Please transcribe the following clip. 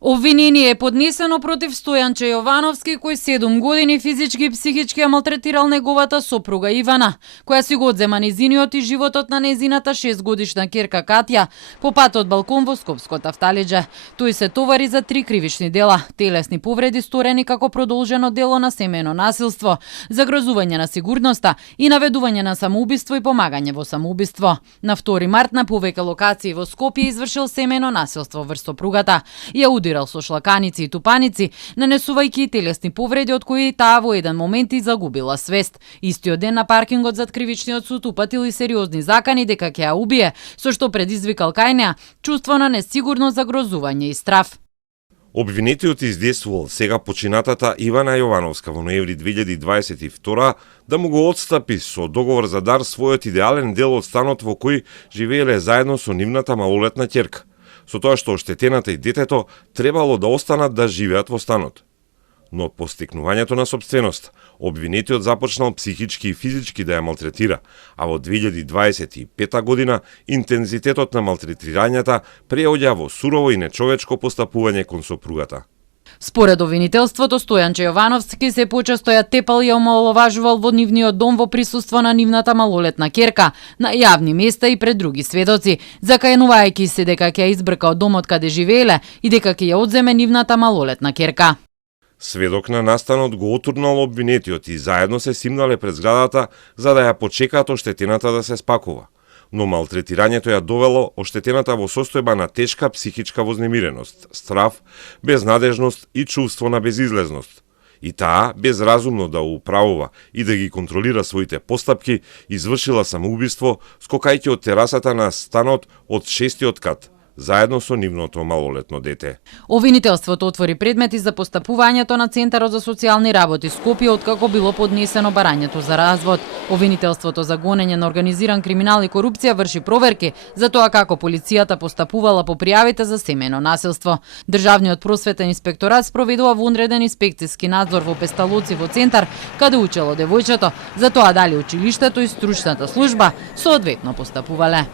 Обвинение е поднесено против Стојанче Јовановски, кој 7 години физички и психички ја малтретирал неговата сопруга Ивана, која си го одзема незиниот и животот на незината 6-годишна ќерка Катја по пат од балкон во Скопско Тафталиџе. Тој се товари за 3 кривични дела: телесни повреди сторени како продолжено дело на семејно насилство, загрозување на сигурноста и наведување на самоубиство и помагање во самоубиство. На 2 март на повеќе локации во Скопје извршил семејно насилство врз сопругата. Ја удирал со шлаканици и тупаници, нанесувајќи и телесни повреди, од кои таа во еден момент и загубила свест. Истиот ден на паркингот зад кривичниот суд упатил и сериозни закани дека ќе ја убие, со што предизвикал кај неа чувство на несигурност, загрозување и страв. Обвинетиот издействувал сега починатата Ивана Јовановска во ноември 2022 да му го отстапи со договор за дар својот идеален дел од станот во кој живееле заедно со нивната малолетна ќерка, со тоа што оштетената и детето требало да останат да живеат во станот. Но по стекнувањето на сопственост, обвинетиот започнал психички и физички да ја малтретира, а во 2025 година интензитетот на малтретирањата преоѓа во сурово и нечовечко постапување кон сопругата. Според обвинителството, Стојанче Јовановски се почесто ја тепал и омаловажувал во нивниот дом во присуство на нивната малолетна ќерка, на јавни места и пред други сведоци, закајнувајќи се дека ќе ја избрка од домот каде живееле и дека ќе ја одземе нивната малолетна ќерка. Сведок на настанот го отурнал обвинетиот и заедно се симнале пред зградата за да ја почекаат оштетената да се спакува. Но малтретирањето ја довело оштетената во состојба на тешка психичка вознемиреност, страв, безнадежност и чувство на безизлезност. И таа, безразумно да управува и да ги контролира своите постапки, извршила самоубиство скокајќи од терасата на станот од 6-тиот кат, заедно со нивното малолетно дете. Обвинителството отвори предмети за постапувањето на Центарот за социјални работи Скопје откако било поднесено барањето за развод. Обвинителството за гонење на организиран криминал и корупција врши проверки за тоа како полицијата постапувала по пријавите за семејно насилство. Државниот просветен инспекторат спроведува вонреден инспекцијски надзор во Песталоци во Центар, каде учело девојчето, за тоа дали училиштето и стручната служба соодветно постапувале.